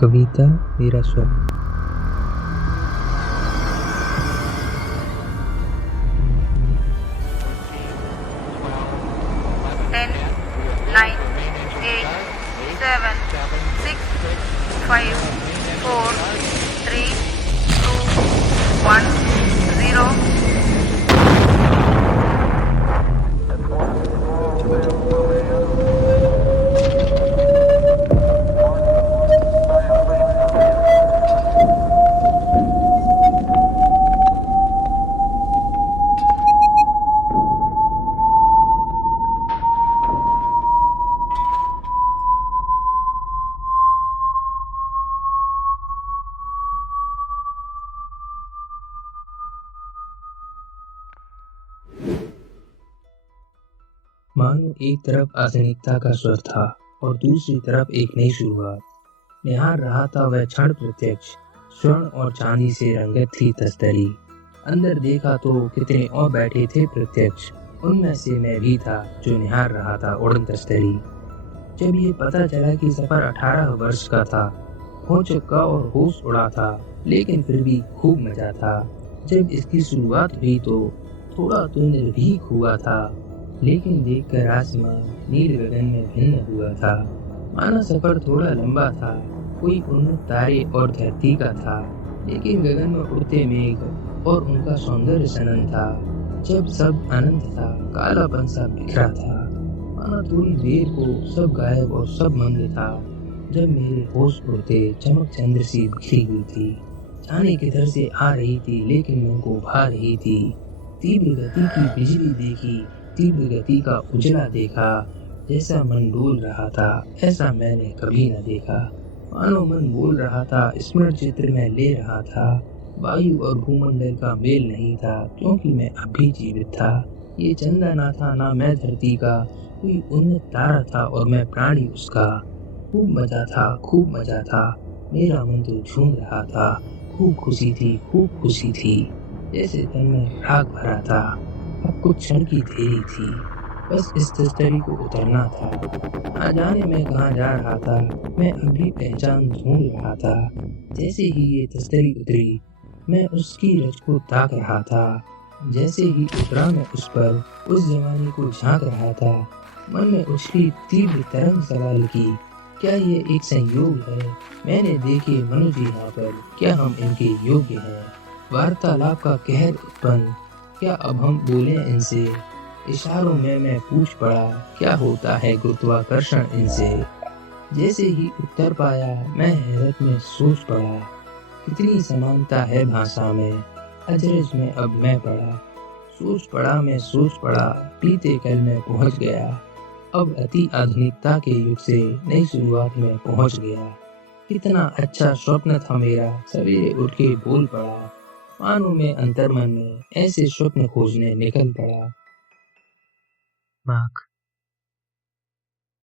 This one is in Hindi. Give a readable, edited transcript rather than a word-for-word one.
कविता मेरा स्वप्न। 10, 9, 8, 7, 6, 5, 4, 3, 2, 1, 0. मानो एक तरफ आधुनिकता का स्वर था और दूसरी तरफ एक नई शुरुआत। निहार रहा था वह क्षण प्रत्यक्ष, स्वर्ण और चांदी से रंगत थी तस्तरी। अंदर देखा तो कितने और बैठे थे प्रत्यक्ष, उनमें से मैं भी था जो निहार रहा था उड़न तस्तरी। जब ये पता चला कि सफर 18 वर्ष का था, हो चुका और होश उड़ा था, लेकिन फिर भी खूब मजा था। जब इसकी शुरुआत हुई तो थोड़ा धुंध भी हुआ था, लेकिन देखकर आसमां नील गगन में भिन्न हुआ था। माना सफर थोड़ा लंबा था, कोई उन्नत तारे और धरती का था, लेकिन गगन में उड़ते मेघ और उनका सौंदर्य सनन था। जब सब अनंत था, कालापन सा बिखरा था। माना थोड़ी देर को सब गायब और सब मंद था। जब मेरे होश उड़ते चमक चंद्र सी बिखरी हुई थी, जाने किधर से आ रही थी लेकिन मन को भा रही थी। तीव्र गति की बिजली देखी, तीव्र गति का उजला देखा। जैसा मन डोल रहा था ऐसा मैंने कभी न देखा। मानो मन बोल रहा था, स्मरण चित्र में ले रहा था। वायु और भूमंडल का मेल नहीं था, क्योंकि मैं अब भी जीवित था। ये चंदा ना था ना मैं धरती का, कोई उन्नत तारा था और मैं प्राणी उसका। खूब मजा था, खूब मजा था, मेरा मन तो झूम रहा था। खूब खुशी थी, खूब खुशी थी, जैसे तन में राग भरा था। अब कुछ क्षण की देरी थी, बस इस तस्तरी को उतरना था। न जाने मैं कहाँ जा रहा था, मैं अभी पहचान ढूंढ रहा था। जैसे ही ये तस्तरी उतरी, मैं उसकी रच को ताक रहा था। जैसे ही उतरा मैं उस पर, उस जमाने को झांक रहा था। मन में उछली तीव्र तरंग सवाल की, क्या ये एक संयोग है? मैंने देखे मनुष्य यहाँ पर, क्या हम इनके योग्य हैं? वार्तालाप का कहर उत्पन्न, क्या अब हम बोले इनसे? इशारों में मैं पूछ पड़ा, क्या होता है गुरुत्वाकर्षण इनसे? जैसे ही उत्तर पाया मैं हैरत में सोच पड़ा, कितनी समानता है भाषा में। अजरज में अब मैं पड़ा, सोच पड़ा मैं सोच पड़ा, बीते कल में पहुंच गया। अब अति आधुनिकता के युग से नई शुरुआत में पहुंच गया। कितना अच्छा स्वप्न था मेरा, सवेरे उठ के बोल पड़ा। मानो मैं अंतर्मन में ऐसे स्वप्न खोजने निकल पड़ा। मार्क।